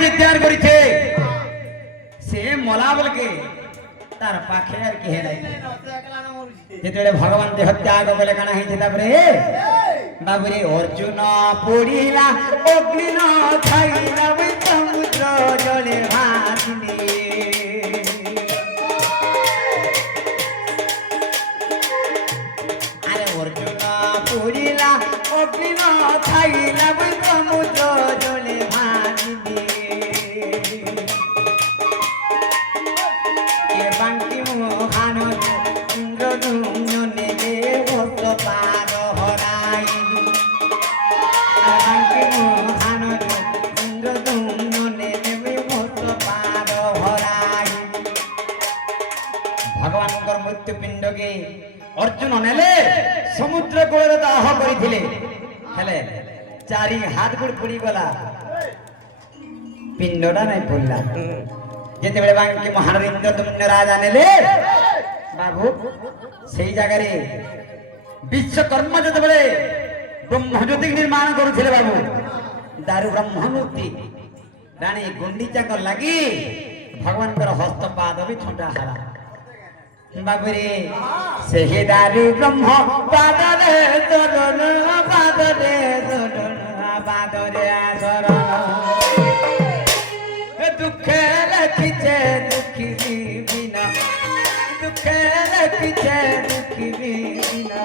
के तैयार करिछे से मला बोलके तार पाखे आर के हेलाई जेतेले भगवान देह त्याग कले काना हेछि तापरे बाबुरे अर्जुन पड़िला अग्नि न खाइला समुद्र जले भासिले अरे अर्जुन पड़िला अग्नि न खाइला समुद्र जले भासिले ये बांकी मोहान इंद्र दुम्नने देवत पार हराई बांकी मोहान इंद्र दुम्नने देवत पार हराई भगवान कर मृत्यु पिंड के अर्जुन नेले समुद्र कूल दाह करिथिले हेले चारि हाथ गुड़ पड़ी गला पिंडटा नहीं पड़ला जेते बेले बांकी महान इंद्र दुम्न राजा नेले बाबू से जगह विश्वकर्मा जो ब्रह्मज्योति निर्माण करुले बाबू दारु ब्रह्ममूर्ति राणी गुंडीचा लगी भगवान हस्त पाद भी छुटा हरा बाबू रे से दारु ब्रह्म पाद रे चरण पाद रे चरण पाद रे चरण दुखे रखिछे दुखी बिना दुखे रखिछे दुखी बिना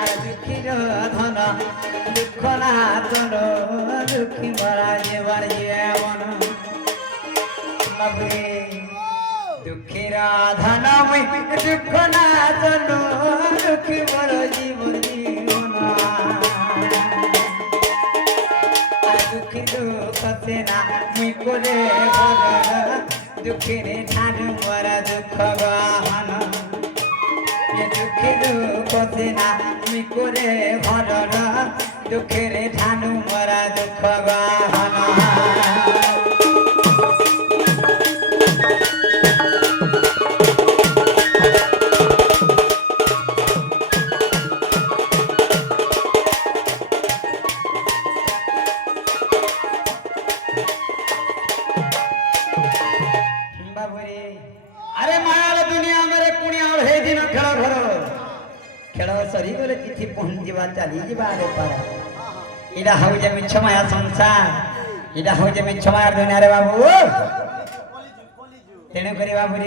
আর দুঃখীর ধন দুঃখ না তোর দুঃখী মরা জীবন জীবন বাবুরে দুঃখীর ধন দুঃখ না তোর দুঃখী মর জীবন জীবন আর দুঃখী দুঃখ সেনা মুই করে দুঃখীর ধান মরা দুঃখ গহন दुखी दुख सेना करे भर दुखे ठानु मरा दुख गहन अरे मायार दुनिया मेरे कुणिया हे दिन खेल घर खेल सरी गले चिठी पहुंच जा चली जा रे पारा इडा हो जे मिछ माया संसार इडा हो जे मिछ माया दुनिया रे बाबू तेने करी बाबू रे